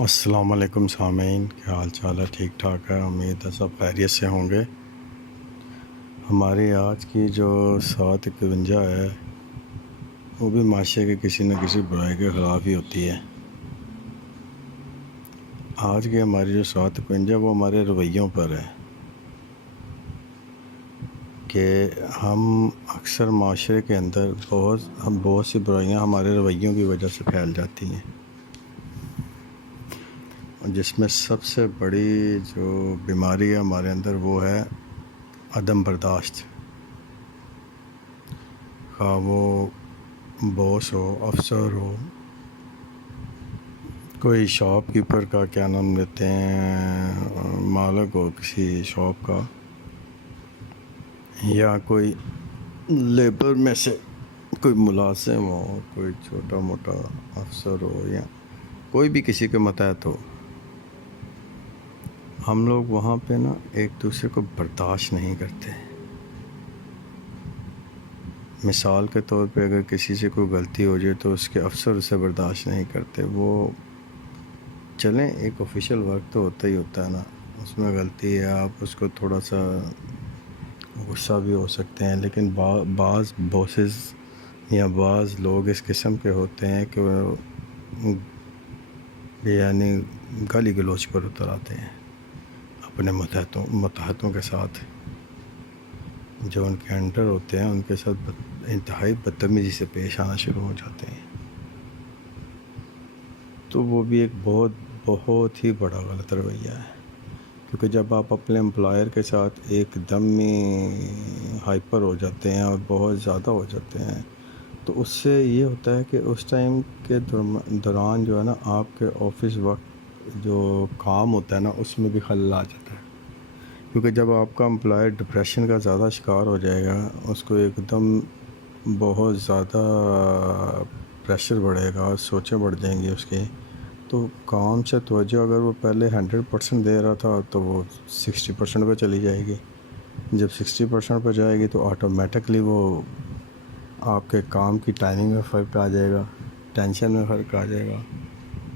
السلام علیکم سامعین، کیا حال چال ہے؟ ٹھیک ٹھاک ہے، امید ہے سب خیریت سے ہوں گے۔ ہماری آج کی جو 751 ہے وہ بھی معاشرے کے کسی نہ کسی برائی کے خلاف ہی ہوتی ہے۔ آج کی ہماری جو 751 وہ ہمارے رویوں پر ہے کہ ہم اکثر معاشرے کے اندر بہت سی برائیاں ہمارے رویوں کی وجہ سے پھیل جاتی ہیں، جس میں سب سے بڑی جو بیماری ہے ہمارے اندر وہ ہے عدم برداشت۔ خواہ وہ باس ہو، افسر ہو، کوئی شاپ کیپر کا کیا نام لیتے ہیں، مالک ہو کسی شاپ کا، یا کوئی لیبر میں سے کوئی ملازم ہو، کوئی چھوٹا موٹا افسر ہو، یا کوئی بھی کسی کے ماتحت ہو، ہم لوگ وہاں پہ نا ایک دوسرے کو برداشت نہیں کرتے۔ مثال کے طور پہ اگر کسی سے کوئی غلطی ہو جائے تو اس کے افسر اسے برداشت نہیں کرتے۔ وہ چلیں، ایک آفیشیل ورک تو ہوتا ہی ہوتا ہے نا، اس میں غلطی ہے، آپ اس کو تھوڑا سا غصہ بھی ہو سکتے ہیں، لیکن بعض باسز یا بعض لوگ اس قسم کے ہوتے ہیں کہ وہ یعنی گالی گلوچ پر اتر آتے ہیں اپنے متحدوں کے ساتھ، جو ان کے انڈر ہوتے ہیں ان کے ساتھ انتہائی بدتمیزی سے پیش آنا شروع ہو جاتے ہیں۔ تو وہ بھی ایک بہت ہی بڑا غلط رویہ ہے، کیونکہ جب آپ اپنے امپلائر کے ساتھ ایک دم ہی ہائپر ہو جاتے ہیں اور بہت زیادہ ہو جاتے ہیں تو اس سے یہ ہوتا ہے کہ اس ٹائم کے دوران جو ہے نا آپ کے آفس وقت جو کام ہوتا ہے نا اس میں بھی خلل آ جاتا ہے، کیونکہ جب آپ کا امپلائر ڈپریشن کا زیادہ شکار ہو جائے گا، اس کو ایک دم بہت زیادہ پریشر بڑھے گا، سوچیں بڑھ جائیں گی اس کی، تو کام سے توجہ اگر وہ پہلے 100% دے رہا تھا تو وہ 60% پہ چلی جائے گی۔ جب 60% پہ جائے گی تو آٹومیٹکلی وہ آپ کے کام کی ٹائمنگ میں فرق آ جائے گا، ٹینشن میں فرق آ جائے گا۔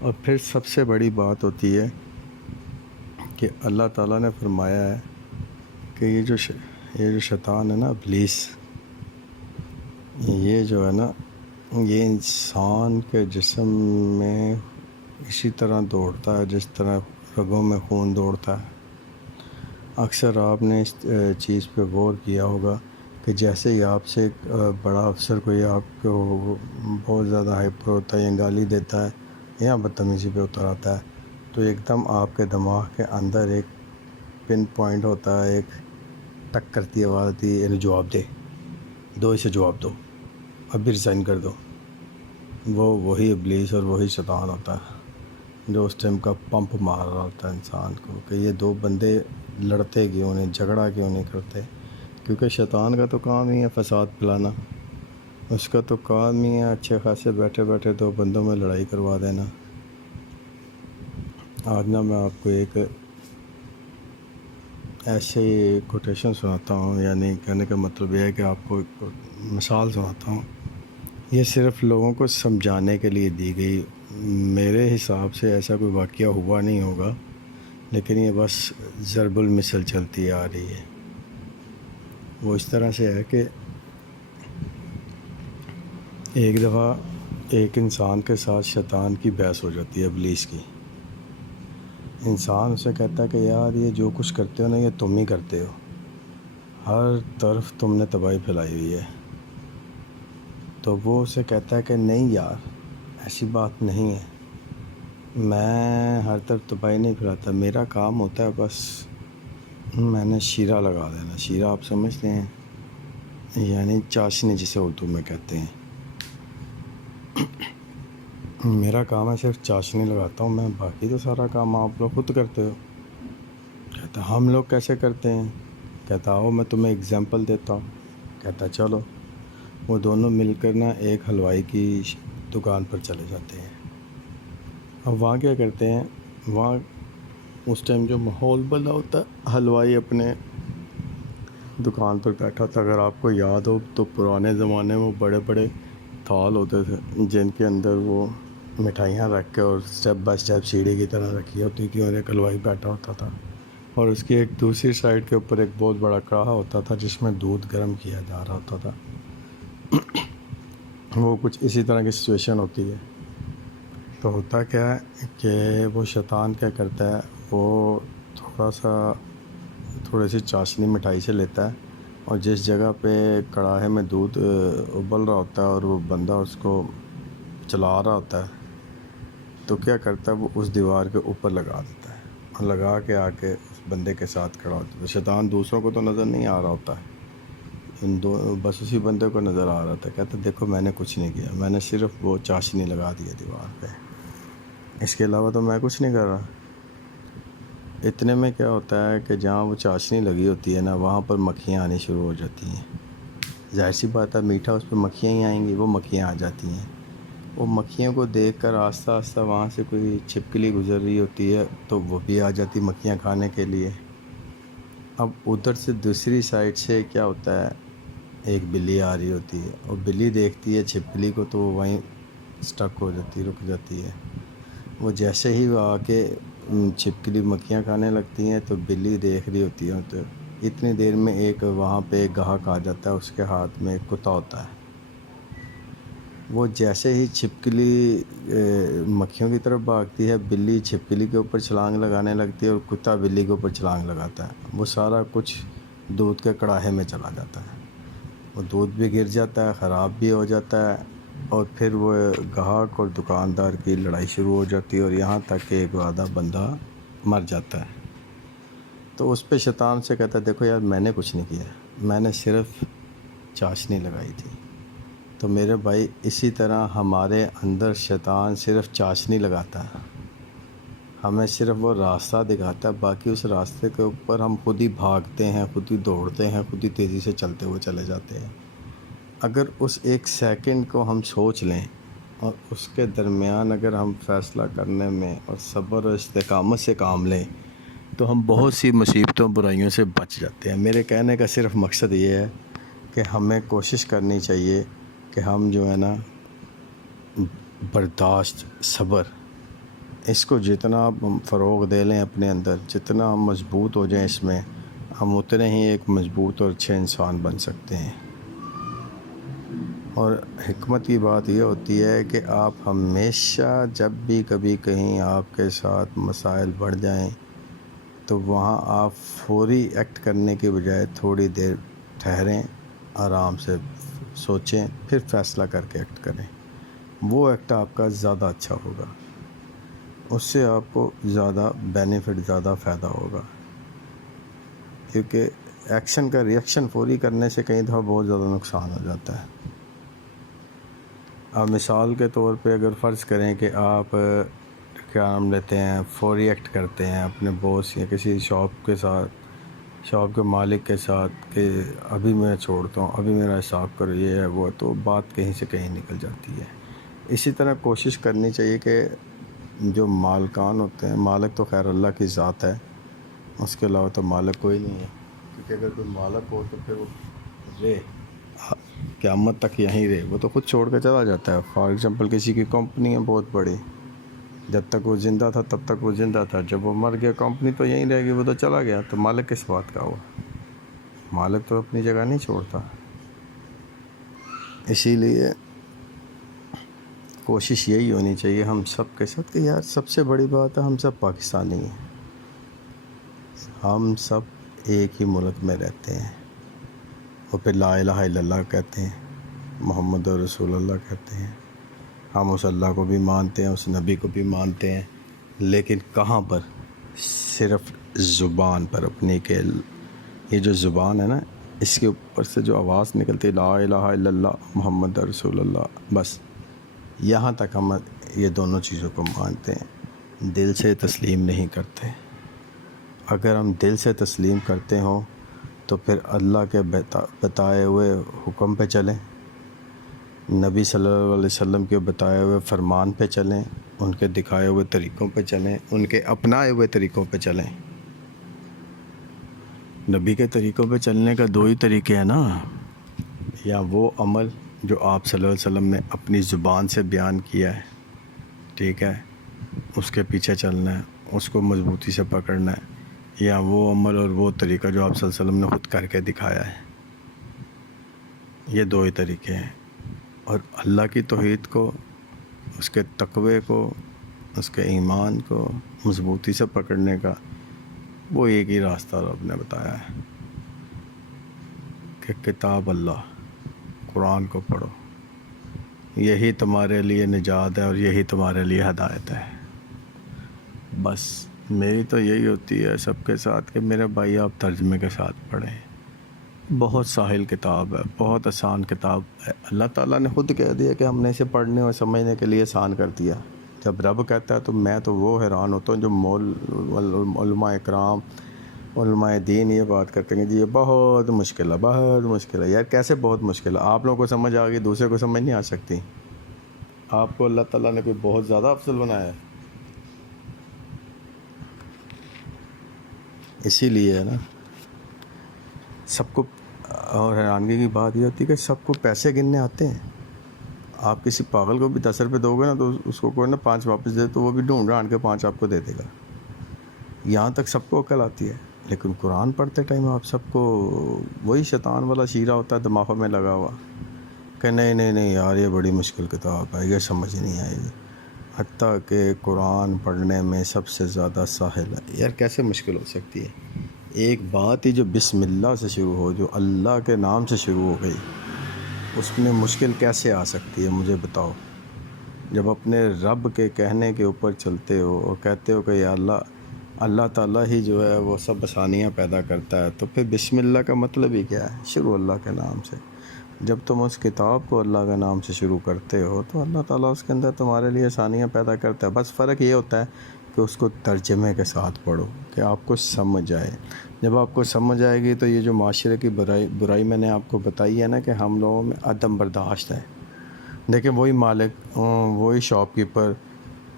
اور پھر سب سے بڑی بات ہوتی ہے کہ اللہ تعالیٰ نے فرمایا ہے کہ یہ جو شیطان ہے نا، ابلیس، یہ جو ہے نا یہ انسان کے جسم میں اسی طرح دوڑتا ہے جس طرح رگوں میں خون دوڑتا ہے۔ اکثر آپ نے اس چیز پہ غور کیا ہوگا کہ جیسے ہی آپ سے ایک بڑا افسر کوئی آپ کو بہت زیادہ ہائپر ہوتا ہے یا گالی دیتا ہے یا بدتمیزی پہ اتر آتا ہے تو ایک دم آپ کے دماغ کے اندر ایک پن پوائنٹ ہوتا ہے، ایک ٹک کرتی آواز آتی ہے، جواب دو اسے جواب دو، ابھی ریزائن کر دو۔ وہی ابلیس اور وہی شیطان ہوتا ہے جو اس ٹائم کا پمپ مار رہا ہوتا ہے انسان کو کہ یہ دو بندے لڑتے کیوں نہیں، جھگڑا کیوں نہیں کرتے، کیونکہ شیطان کا تو کام ہی ہے فساد پھیلانا، اس کا تو کام ہی ہے اچھے خاصے بیٹھے بیٹھے دو بندوں میں لڑائی کروا دینا۔ آج نا میں آپ کو ایک ایسے کوٹیشن سناتا ہوں، یعنی کہنے کا مطلب یہ ہے کہ آپ کو ایک مثال سناتا ہوں، یہ صرف لوگوں کو سمجھانے کے لیے دی گئی، میرے حساب سے ایسا کوئی واقعہ ہوا نہیں ہوگا، لیکن یہ بس ضرب المثل چلتی آ رہی ہے۔ وہ اس طرح سے ہے کہ ایک دفعہ ایک انسان کے ساتھ شیطان کی بحث ہو جاتی ہے، ابلیس کی۔ انسان اسے کہتا ہے کہ یار یہ جو کچھ کرتے ہو نا یہ تم ہی کرتے ہو، ہر طرف تم نے تباہی پھیلائی ہوئی ہے۔ تو وہ اسے کہتا ہے کہ نہیں یار، ایسی بات نہیں ہے، میں ہر طرف تباہی نہیں پھیلاتا، میرا کام ہوتا ہے بس میں نے شیرہ لگا دینا۔ شیرہ آپ سمجھتے ہیں، یعنی چاشنی جسے اردو میں کہتے ہیں، میرا کام ہے صرف چاشنی لگاتا ہوں میں، باقی تو سارا کام آپ لوگ خود کرتے ہو۔ کہتا ہم لوگ کیسے کرتے ہیں؟ کہتا آؤ میں تمہیں اگزامپل دیتا ہوں۔ کہتا چلو۔ وہ دونوں مل کر نا ایک حلوائی کی دکان پر چلے جاتے ہیں۔ اب وہاں کیا کرتے ہیں، وہاں اس ٹائم جو ماحول بنا ہوتا ہے، حلوائی اپنے دکان پر بیٹھا تھا۔ اگر آپ کو یاد ہو تو پرانے زمانے میں بڑے بڑے تھال ہوتے تھے جن کے اندر وہ مٹھائیاں رکھ کے اور اسٹیپ بائی اسٹیپ سیڑھی کی طرح رکھی ہوتی کہ اور ایک حلوائی بیٹھا ہوتا تھا، اور اس کی ایک دوسری سائڈ کے اوپر ایک بہت بڑا کڑاہا ہوتا تھا جس میں دودھ گرم کیا جا رہا ہوتا تھا۔ وہ کچھ اسی طرح کی سچویشن ہوتی ہے۔ تو ہوتا کیا ہے کہ وہ شیطان کیا کرتا ہے، وہ تھوڑی سی چاشنی مٹھائی سے لیتا ہے، اور جس جگہ پہ کڑاہے میں دودھ ابل رہا ہوتا ہے اور وہ بندہ اس کو چلا رہا ہوتا ہے، تو کیا کرتا ہے وہ اس دیوار کے اوپر لگا دیتا ہے، اور لگا کے آ کے اس بندے کے ساتھ کھڑا ہوتا ہے۔ تو شیطان دوسروں کو تو نظر نہیں آ رہا ہوتا ہے، بس اسی بندے کو نظر آ رہا تھا، کہتا دیکھو میں نے کچھ نہیں کیا، میں نے صرف وہ چاشنی لگا دی ہے دیوار پہ، اس کے علاوہ تو میں کچھ نہیں کر رہا۔ اتنے میں کیا ہوتا ہے کہ جہاں وہ چاشنی لگی ہوتی ہے نا، وہاں پر مکھیاں آنی شروع ہو جاتی ہیں۔ ظاہر سی بات ہے میٹھا اس پہ مکھیاں ہی آئیں گی، وہ مکھیاں آ جاتی ہیں۔ وہ مکھیوں کو دیکھ کر آہستہ آہستہ وہاں سے کوئی چھپکلی گزر رہی ہوتی ہے تو وہ بھی آ جاتی مکھیاں کھانے کے لیے۔ اب ادھر سے دوسری سائڈ سے کیا ہوتا ہے، ایک بلی آ رہی ہوتی ہے، اور بلی دیکھتی ہے چھپکلی کو تو وہ وہیں سٹک ہو جاتی، رک جاتی ہے۔ وہ جیسے ہی وہ آ کے چھپکلی مکھیاں کھانے لگتی ہیں تو بلی دیکھ رہی ہوتی ہے، تو اتنی دیر میں ایک وہاں پہ ایک گاہک آ جاتا ہے، اس کے ہاتھ میں ایک کتا ہوتا ہے۔ وہ جیسے ہی چھپکلی مکھیوں کی طرف بھاگتی ہے، بلی چھپکلی کے اوپر چھلانگ لگانے لگتی ہے اور کتا بلی کے اوپر چھلانگ لگاتا ہے۔ وہ سارا کچھ دودھ کے کڑاہے میں چلا جاتا ہے، وہ دودھ بھی گر جاتا ہے، خراب بھی ہو جاتا ہے، اور پھر وہ گاہک اور دکاندار کی لڑائی شروع ہو جاتی ہے، اور یہاں تک کہ ایک آدھا بندہ مر جاتا ہے۔ تو اس پہ شیطان سے کہتا ہے دیکھو یار میں نے کچھ نہیں کیا، میں نے صرف چاشنی لگائی تھی۔ تو میرے بھائی اسی طرح ہمارے اندر شیطان صرف چاشنی لگاتا ہے، ہمیں صرف وہ راستہ دکھاتا ہے، باقی اس راستے کے اوپر ہم خود ہی بھاگتے ہیں، خود ہی دوڑتے ہیں، خود ہی تیزی سے چلتے ہوئے چلے جاتے ہیں۔ اگر اس ایک سیکنڈ کو ہم سوچ لیں اور اس کے درمیان اگر ہم فیصلہ کرنے میں اور صبر اور استقامت سے کام لیں تو ہم بہت سی مصیبتوں برائیوں سے بچ جاتے ہیں۔ میرے کہنے کا صرف مقصد یہ ہے کہ ہمیں کوشش کرنی چاہیے کہ ہم جو ہے نا برداشت، صبر، اس کو جتنا ہم فروغ دے لیں اپنے اندر، جتنا ہم مضبوط ہو جائیں اس میں، ہم اتنے ہی ایک مضبوط اور اچھے انسان بن سکتے ہیں۔ اور حکمت کی بات یہ ہوتی ہے کہ آپ ہمیشہ جب بھی کبھی کہیں آپ کے ساتھ مسائل بڑھ جائیں تو وہاں آپ فوری ایکٹ کرنے کے بجائے تھوڑی دیر ٹھہریں، آرام سے سوچیں، پھر فیصلہ کر کے ایکٹ کریں۔ وہ ایکٹ آپ کا زیادہ اچھا ہوگا، اس سے آپ کو زیادہ بینیفٹ، زیادہ فائدہ ہوگا، کیونکہ ایکشن کا ریئیکشن فوری کرنے سے کئی دفعہ بہت زیادہ نقصان ہو جاتا ہے۔ اب مثال کے طور پہ اگر فرض کریں کہ آپ کیا نام لیتے ہیں فوری ایکٹ کرتے ہیں اپنے باس یا کسی شاپ کے مالک کے ساتھ کہ ابھی میں چھوڑتا ہوں، ابھی میرا حساب کرو، یہ ہے وہ، تو بات کہیں سے کہیں نکل جاتی ہے۔ اسی طرح کوشش کرنی چاہیے کہ جو مالکان ہوتے ہیں، مالک تو خیر اللہ کی ذات ہے، اس کے علاوہ تو مالک کوئی نہیں ہے، کیونکہ اگر کوئی مالک ہو تو پھر وہ قیامت تک یہیں رہے، وہ تو خود چھوڑ کے چلا جاتا ہے۔ فار ایگزامپل کسی کی کمپنی ہے بہت بڑی، جب تک وہ زندہ تھا تب تک وہ زندہ تھا، جب وہ مر گیا کمپنی تو یہیں رہ گئی، وہ تو چلا گیا، تو مالک کس بات کا ہوا؟ مالک تو اپنی جگہ نہیں چھوڑتا۔ اسی لیے کوشش یہی ہونی چاہیے ہم سب کے ساتھ کہ یار سب سے بڑی بات ہے ہم سب پاکستانی ہیں، ہم سب ایک ہی ملک میں رہتے ہیں، اور پھر لا الہ الا اللہ کہتے ہیں، محمد رسول اللہ کہتے ہیں، ہم اس اللہ کو بھی مانتے ہیں، اس نبی کو بھی مانتے ہیں، لیکن کہاں پر؟ صرف زبان پر اپنی کہ یہ جو زبان ہے نا، اس کے اوپر سے جو آواز نکلتی ہے لا الہ الا اللہ محمد رسول اللہ، بس یہاں تک ہم یہ دونوں چیزوں کو مانتے ہیں، دل سے تسلیم نہیں کرتے۔ اگر ہم دل سے تسلیم کرتے ہوں تو پھر اللہ کے بتائے ہوئے حکم پہ چلیں، نبی صلی اللہ علیہ وسلم کے بتائے ہوئے فرمان پہ چلیں، ان کے دکھائے ہوئے طریقوں پہ چلیں، ان کے اپنائے ہوئے طریقوں پہ چلیں۔ نبی کے طریقوں پہ چلنے کا دو ہی طریقے ہیں نا، یا وہ عمل جو آپ صلی اللہ علیہ وسلم نے اپنی زبان سے بیان کیا ہے، ٹھیک ہے، اس کے پیچھے چلنا ہے، اس کو مضبوطی سے پکڑنا ہے، یا وہ عمل اور وہ طریقہ جو آپ صلی اللہ علیہ وسلم نے خود کر کے دکھایا ہے. یہ دو ہی طریقے ہیں. اور اللہ کی توحید کو، اس کے تقوی کو، اس کے ایمان کو مضبوطی سے پکڑنے کا وہ ایک ہی راستہ رب نے بتایا ہے کہ کتاب اللہ، قرآن کو پڑھو. یہی تمہارے لیے نجات ہے اور یہی تمہارے لیے ہدایت ہے. بس میری تو یہی ہوتی ہے سب کے ساتھ کہ میرے بھائی آپ ترجمے کے ساتھ پڑھیں. بہت ساحل کتاب ہے، بہت آسان کتاب ہے. اللہ تعالیٰ نے خود کہہ دیا کہ ہم نے اسے پڑھنے اور سمجھنے کے لیے آسان کر دیا. جب رب کہتا ہے تو میں تو وہ حیران ہوتا ہوں جو علماء اکرام، علماء دین یہ بات کرتے ہیں کہ جی یہ بہت مشکل ہے، بہت مشکل ہے. یار کیسے بہت مشکل ہے؟ آپ لوگوں کو سمجھ آ گئی، دوسرے کو سمجھ نہیں آ سکتی. آپ کو اللہ تعالیٰ نے کوئی بہت زیادہ افضل بنایا ہے. اسی لیے ہے نا سب کو، اور حیرانگی کی بات یہ ہوتی ہے کہ سب کو پیسے گننے آتے ہیں. آپ کسی پاگل کو بھی 10 روپے دو گے نا تو اس کو کوئی نا 5 واپس دے تو وہ بھی ڈھونڈ ڈھانڈ کے 5 آپ کو دے دے گا. یہاں تک سب کو عقل آتی ہے. لیکن قرآن پڑھتے ٹائم آپ سب کو وہی شیطان والا شیرہ ہوتا ہے دماغوں میں لگا ہوا کہ نہیں نہیں نہیں یار یہ بڑی مشکل کتاب ہے، یہ سمجھ نہیں آئے گی. حتیٰ کہ قرآن پڑھنے میں سب سے زیادہ ساحل ہے. یار کیسے مشکل ہو سکتی ہے؟ ایک بات ہی جو بسم اللہ سے شروع ہو، جو اللہ کے نام سے شروع ہو گئی، اس میں مشکل کیسے آ سکتی ہے؟ مجھے بتاؤ. جب اپنے رب کے کہنے کے اوپر چلتے ہو اور کہتے ہو کہ یا اللہ تعالیٰ ہی جو ہے وہ سب آسانیاں پیدا کرتا ہے، تو پھر بسم اللہ کا مطلب ہی کیا ہے؟ شروع اللہ کے نام سے. جب تم اس کتاب کو اللہ کے نام سے شروع کرتے ہو تو اللہ تعالیٰ اس کے اندر تمہارے لیے آسانیاں پیدا کرتا ہے. بس فرق یہ ہوتا ہے کہ اس کو ترجمے کے ساتھ پڑھو کہ آپ کو سمجھ آئے. جب آپ کو سمجھ آئے گی تو یہ جو معاشرے کی برائی میں نے آپ کو بتائی ہے نا کہ ہم لوگوں میں عدم برداشت ہے. دیکھیں وہی مالک، وہی شاپ کیپر،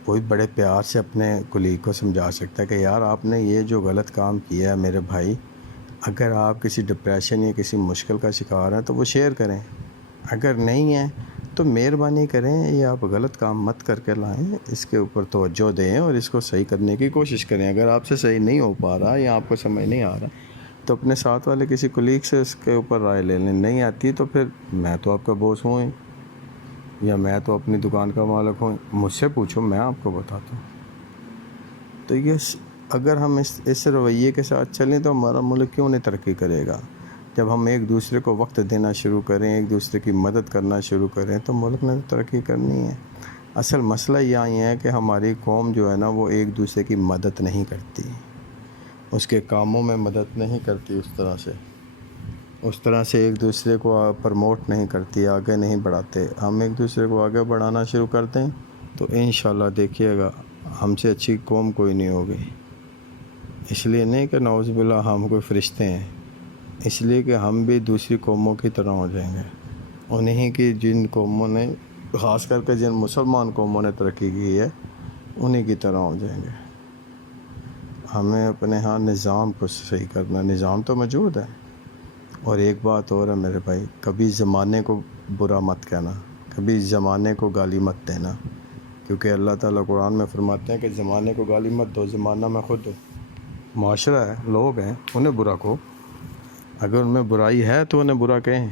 وہی بڑے پیار سے اپنے کلیگ کو سمجھا سکتا ہے کہ یار آپ نے یہ جو غلط کام کیا ہے میرے بھائی، اگر آپ کسی ڈپریشن یا کسی مشکل کا شکار ہیں تو وہ شیئر کریں. اگر نہیں ہیں تو مہربانی کریں یہ آپ غلط کام مت کر کے لائیں، اس کے اوپر توجہ دیں اور اس کو صحیح کرنے کی کوشش کریں. اگر آپ سے صحیح نہیں ہو پا رہا یا آپ کو سمجھ نہیں آ رہا تو اپنے ساتھ والے کسی کلیگ سے اس کے اوپر رائے لے لیں. نہیں آتی تو پھر میں تو آپ کا باس ہوں یا میں تو اپنی دکان کا مالک ہوں، مجھ سے پوچھو، میں آپ کو بتاتا ہوں. تو یہ اگر ہم اس رویے کے ساتھ چلیں تو ہمارا ملک کیوں نہیں ترقی کرے گا؟ جب ہم ایک دوسرے کو وقت دینا شروع کریں، ایک دوسرے کی مدد کرنا شروع کریں تو ملک نے ترقی کرنی ہے. اصل مسئلہ یہی ہے کہ ہماری قوم جو ہے نا وہ ایک دوسرے کی مدد نہیں کرتی، اس کے کاموں میں مدد نہیں کرتی، اس طرح سے ایک دوسرے کو پروموٹ نہیں کرتی، آگے نہیں بڑھاتے. ہم ایک دوسرے کو آگے بڑھانا شروع کرتے ہیں تو انشاءاللہ دیکھیے گا ہم سے اچھی قوم کوئی نہیں ہوگی. اس لیے نہیں کہ نعوذ باللہ ہم کوئی فرشتے ہیں، اس لیے کہ ہم بھی دوسری قوموں کی طرح ہو جائیں گے. انہیں کی جن قوموں نے، خاص کر کے جن مسلمان قوموں نے ترقی کی ہے، انہیں کی طرح ہو جائیں گے. ہمیں اپنے ہاں نظام کو صحیح کرنا. نظام تو موجود ہے. اور ایک بات اور ہے میرے بھائی، کبھی زمانے کو برا مت کہنا، کبھی زمانے کو گالی مت دینا، کیونکہ اللہ تعالیٰ قرآن میں فرماتے ہیں کہ زمانے کو گالی مت دو، زمانہ میں خود دو. معاشرہ ہے، لوگ ہیں، انہیں برا کہو. اگر ان میں برائی ہے تو انہیں برا کہیں،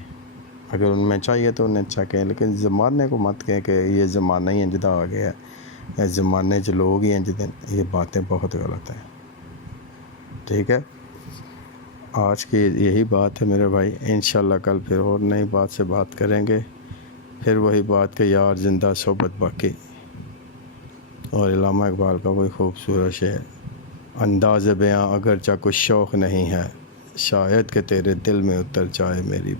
اگر ان میں چاہیے تو انہیں اچھا کہیں. لیکن زمانے کو مت کہیں کہ یہ زمانہ ہی انجدہ آ گیا ہے یا زمانے جو لوگ ہی انجدہ. یہ باتیں بہت غلط ہیں. ٹھیک ہے، آج کی یہی بات ہے میرے بھائی. انشاءاللہ کل پھر اور نئی بات سے بات کریں گے. پھر وہی بات کہ یار زندہ صحبت باقی، اور علامہ اقبال کا وہی خوبصورت شعر، انداز بیاں اگرچہ کچھ شوق نہیں ہے، شاید کہ تیرے دل میں اتر جائے میری